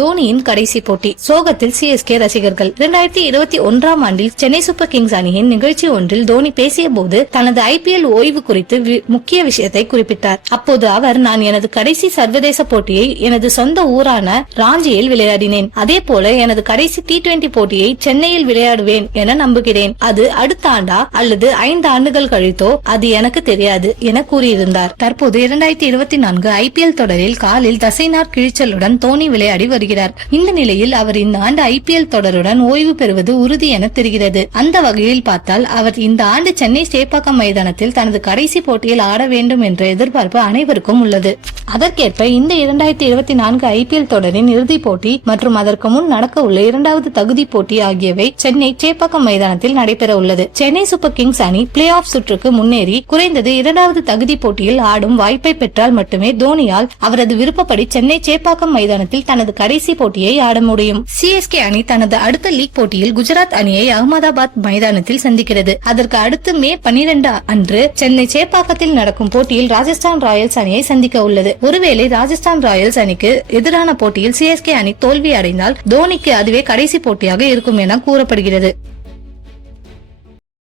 தோனியின் கடைசி போட்டி சோகத்தில் சிஎஸ்கே ரசிகர்கள். 2021ஆம் ஆண்டில் சென்னை சூப்பர் கிங்ஸ் அணியின் நிகழ்ச்சி ஒன்றில் தோனி பேசிய போது தனது IPL ஓய்வு குறித்து முக்கிய விஷயத்தை குறிப்பிட்டார். அப்போது அவர், நான் எனது கடைசி சர்வதேச போட்டியை எனது சொந்த ஊரான ராஞ்சியில் விளையாடினேன். அதே போல எனது கடைசி T20 போட்டியை சென்னையில் விளையாடுவேன் என நம்புகிறேன். அது அடுத்த ஆண்டா அல்லது 5 ஆண்டுகள் கழித்தோ அது எனக்கு தெரியாது என கூறியிருந்தார். தற்போது 2024 IPL தொடரில் காலில் தசைநார் கிழிச்சலுடன் தோனி விளையாடி வருகிறார். இந்த நிலையில் அவர் இந்த ஆண்டு IPL தொடருடன் ஓய்வு பெறுவது உறுதி என தெரிகிறது. அந்த வகையில் பார்த்தால் அவர் இந்த ஆண்டு சென்னை சேப்பாக்கம் மைதானத்தில் தனது கடைசி போட்டியில் ஆட வேண்டும் என்ற எதிர்பார்ப்பு அனைவருக்கும் உள்ளது. அதற்கேற்ப இந்த 2024 IPL தொடரின் இறுதிப் போட்டி மற்றும் அதற்கு முன் நடக்க உள்ள 2வது தகுதி போட்டி ஆகியவை சென்னை சேப்பாக்கம் மைதானத்தில் நடைபெற உள்ளது. சென்னை சூப்பர் கிங்ஸ் அணி பிளே ஆஃப் சுற்றுக்கு முன்னேறி குறைந்தது 2வது தகுதி போட்டியில் ஆடும் வாய்ப்பை பெற்றால் மட்டுமே தோனியால் அவரது விருப்பப்படி சென்னை சேப்பாக்கம் மைதானத்தில் தனது கடைசி போட்டியை ஆட முடியும். CSK அணி தனது அடுத்த லீக் போட்டியில் குஜராத் அணியை அகமதாபாத் மைதானத்தில் சந்திக்கிறது. அதற்கு அடுத்து மே 12 அன்று சென்னை சேப்பாக்கத்தில் நடக்கும் போட்டியில் ராஜஸ்தான் ராயல்ஸ் அணியை சந்திக்க உள்ளது. ஒருவேளை ராஜஸ்தான் ராயல்ஸ் அணிக்கு எதிரான போட்டியில் CSK அணி தோல்வி அடைந்தால் தோனிக்கு அதுவே கடைசி போட்டியாக இருக்கும் என கூறப்படுகிறது.